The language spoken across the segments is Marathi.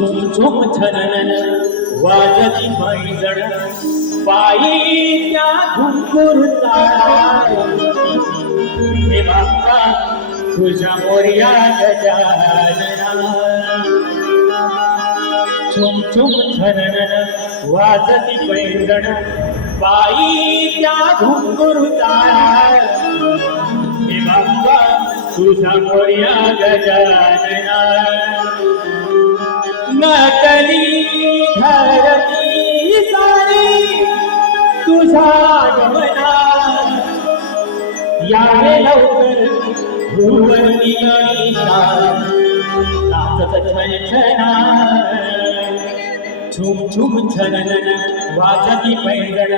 झुम झुम छनन वाजती मैजण पायी त्या घुंगुर हे बाप्पा तुझ्या मोर्या गजानना. झुम झुम छनन वाजती पैजण पायी त्या घुंगुर हे बाप्पा तुझ्या मोर्या गजानना. नकली धरती सारी तुझा गमना यावे लवकर भुवनी गणिता नाचत छनछना झुम झुम छनन वाजती पैंजण.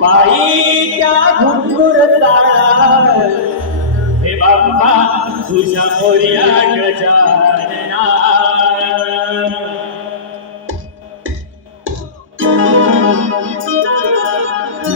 पायी त्या घुंगुर ताळा हे बाप्पा तुझ्या मोर्या गजा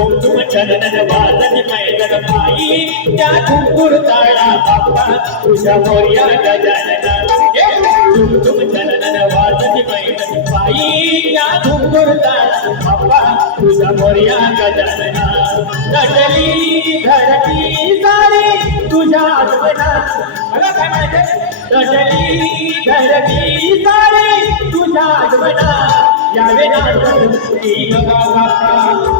ठोकून चलन वाजत मैदन पायी त्या घुंगुर ताळा बाप्पा तुझ्या मोर्या गजानना ठुमठुम चलन वाजत मैदन पायी त्या घुंगुर ताळा नटली धरती सारी तुझ्या आठवणा नटली धरती सारी तुझ्या आठवणा यावे नाटकी बाबा